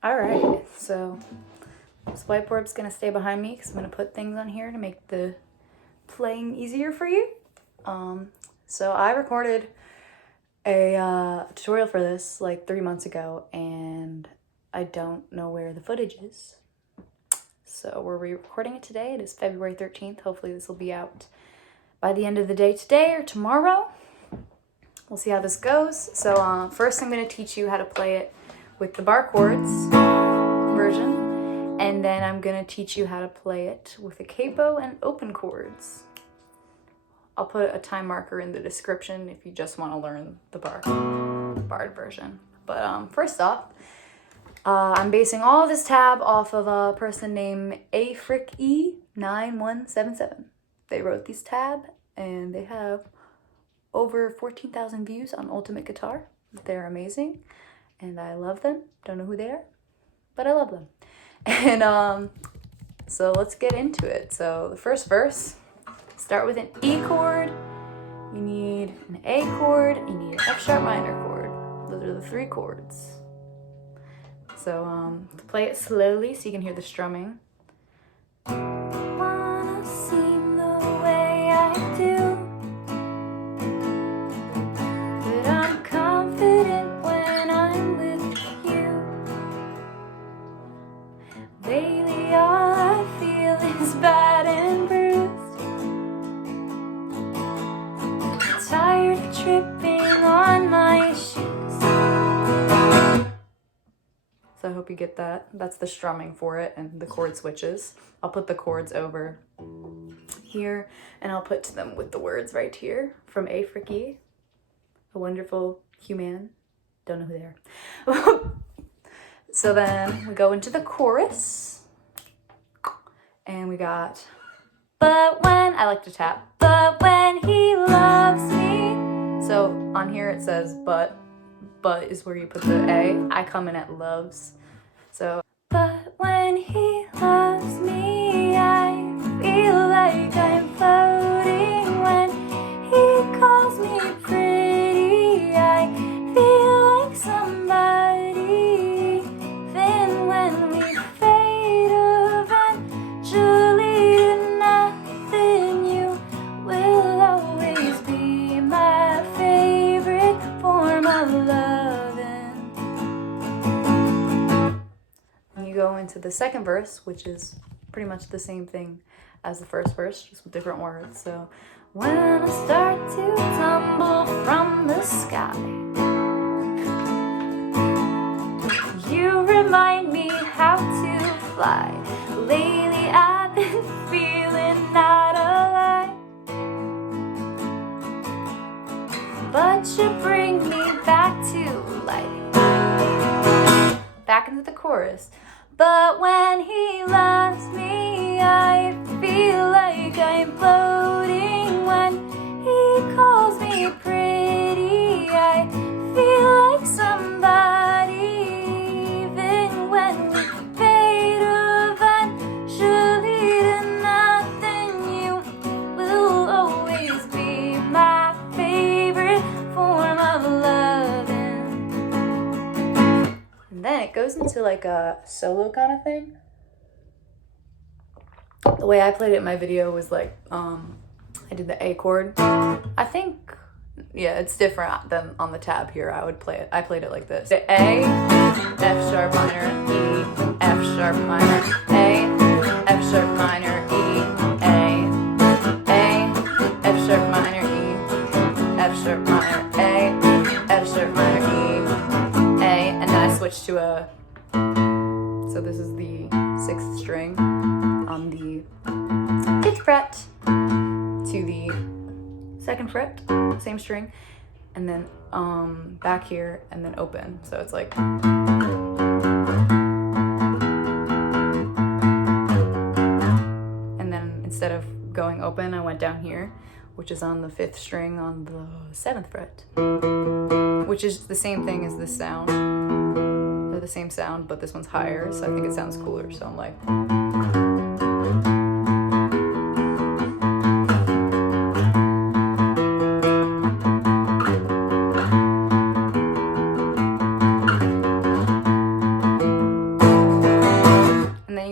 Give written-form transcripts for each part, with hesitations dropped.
Alright, so this whiteboard's gonna stay behind me because I'm gonna put things on here to make the playing easier for you. So I recorded a tutorial for this like 3 months ago, and I don't know where the footage is. So we're re-recording it today. It is February 13th. Hopefully this will be out by the end of the day today or tomorrow. We'll see how this goes. So first I'm going to teach you how to play it with the bar chords version, and then I'm going to teach you how to play it with a capo and open chords. I'll put a time marker in the description if you just want to learn the barred version. But first off, I'm basing all of this tab off of a person named africe9177. They wrote these tab, and they have over 14,000 views on Ultimate Guitar. They're amazing, and I love them. Don't know who they are, but I love them. And so let's get into it. So the first verse, start with an E chord, you need an A chord, you need an F sharp minor chord. Those are the 3 chords. So to play it slowly so you can hear the strumming. Wanna seem the way I do, but I'm confident when I'm with you. Lately all I feel is bad and bruised, tired of tripping on my shoes. So I hope you get that. That's the strumming for it and the chord switches. I'll put the chords over here, and I'll put them with the words right here from Afrique, a wonderful human. Don't know who they are. So then we go into the chorus, and we got, but when, I like to tap, but when he loves me. So on here it says but is where you put the A. I come in at loves. So, but when he loves me, I feel like I'm floating. When he calls me pretty, I feel like somebody. Then when we fade eventually to nothing, you will always be my favorite form of love. You go into the second verse, which is pretty much the same thing as the first verse, just with different words. So, when I start to tumble from the sky, you remind me how to fly. Lately I've been feeling out alive, but you bring me back to life. Back into the chorus. But when he loves me, I feel like I'm floating. When he calls me pretty, I feel like somebody. Even when we fade eventually to nothing, you will always be my favorite form of loving. And then it goes into like a solo kind of thing. The way I played it in my video was like, I did the A chord. I think, yeah, it's different than on the tab here. I played it like this. The A, F sharp minor, E, F sharp minor, A, F sharp minor, E, A, F sharp minor, E, F sharp minor, A, F sharp minor, E, A, and then I switched to a, so this is the 6th string on the 5th fret to the 2nd fret, same string, and then back here and then open. So it's like, and then instead of going open, I went down here, which is on the 5th string on the 7th fret, which is the same thing as this sound. They're the same sound, but this one's higher, so I think it sounds cooler. So I'm like,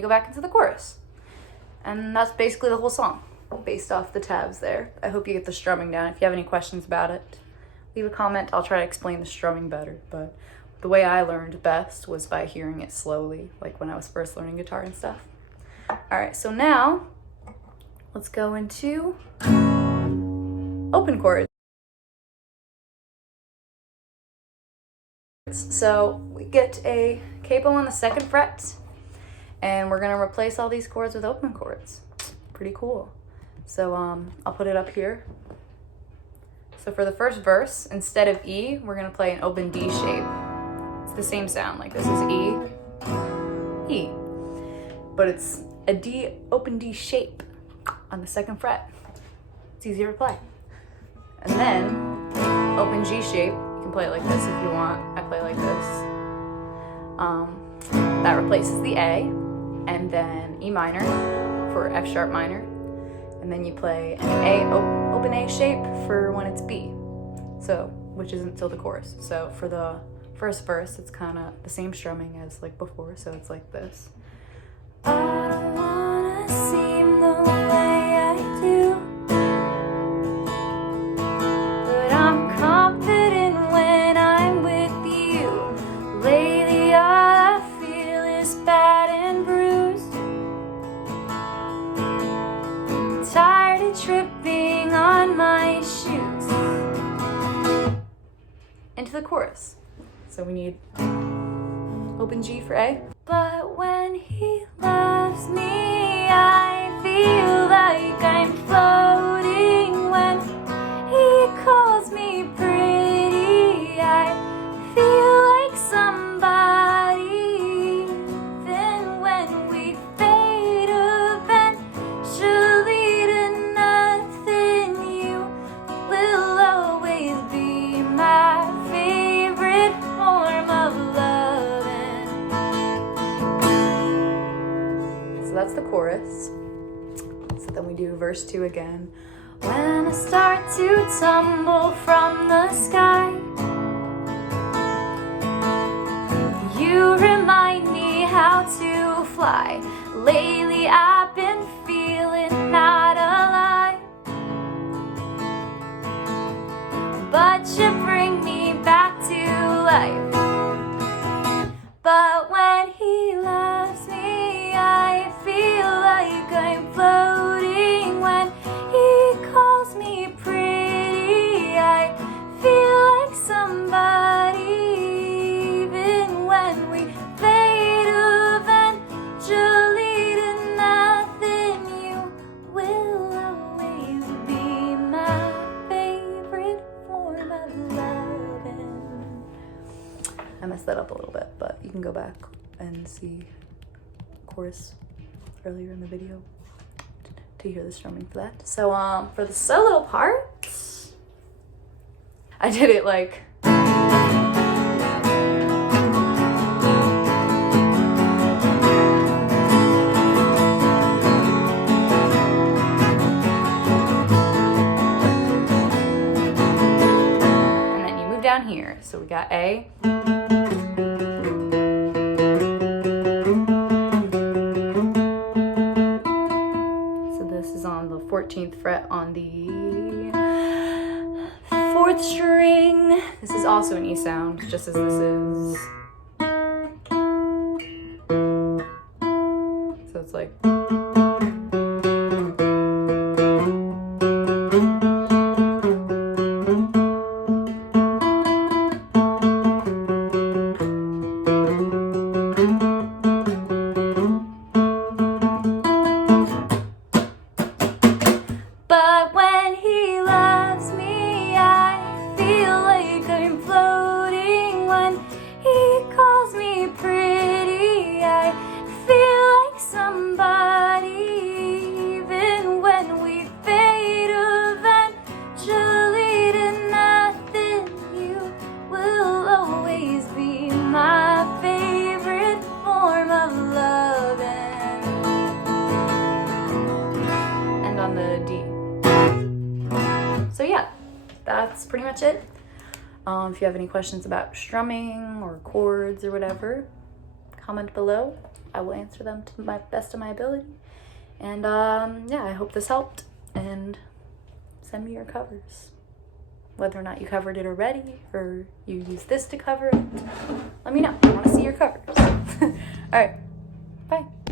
go back into the chorus. And that's basically the whole song, based off the tabs there. I hope you get the strumming down. If you have any questions about it, leave a comment. I'll try to explain the strumming better, but the way I learned best was by hearing it slowly, like when I was first learning guitar and stuff. All right, so now let's go into open chords. So we get a capo on the 2nd fret, and we're gonna replace all these chords with open chords. Pretty cool. So I'll put it up here. So for the first verse, instead of E, we're gonna play an open D shape. It's the same sound, like this is E, E. But it's a D, open D shape on the 2nd fret. It's easier to play. And then open G shape, you can play it like this if you want. I play like this. That replaces the A, and then E minor for F sharp minor. And then you play an open A shape for when it's B. So, which isn't till the chorus. So for the first verse, it's kind of the same strumming as like before. So it's like this. I don't wanna seem the way I do, but I'm confident when I'm with you. Lately all I feel is bad and bruised, tired of tripping on my shoes. Into the chorus. So we need open G for A. But when he loves me, I feel like I'm floating. When he calls me pretty, I feel like somebody. Then when we fade eventually to nothing, you will always be my favorite form of loving. So that's the chorus. So then we do verse 2 again. When I start to tumble from the sky, you remind me how to fly. Lately I've been feeling not alive, but you bring me back to life. But when he loves me, I feel like I'm floating. When he calls me pretty, I feel like somebody. Even when we fade eventually to nothing, you will always be my favorite form of loving. I messed that up a little bit, but you can go back and see chorus earlier in the video to hear the strumming for that. So for the solo part, I did it like and then you move down here. So we got A, so this is on the 14th fret on the 4th string. This is also an E sound, just as this is. So it's like. But when he loves me, I feel like I'm floating. When he calls me pretty, I feel like somebody. Even when we fade eventually to nothing, you will always be my favorite form of loving. And on the D. So yeah, that's pretty much it. If you have any questions about strumming or chords or whatever, comment below. I will answer them to my best of my ability. And yeah, I hope this helped, and send me your covers. Whether or not you covered it already, or you use this to cover it, let me know. I want to see your covers. All right, bye.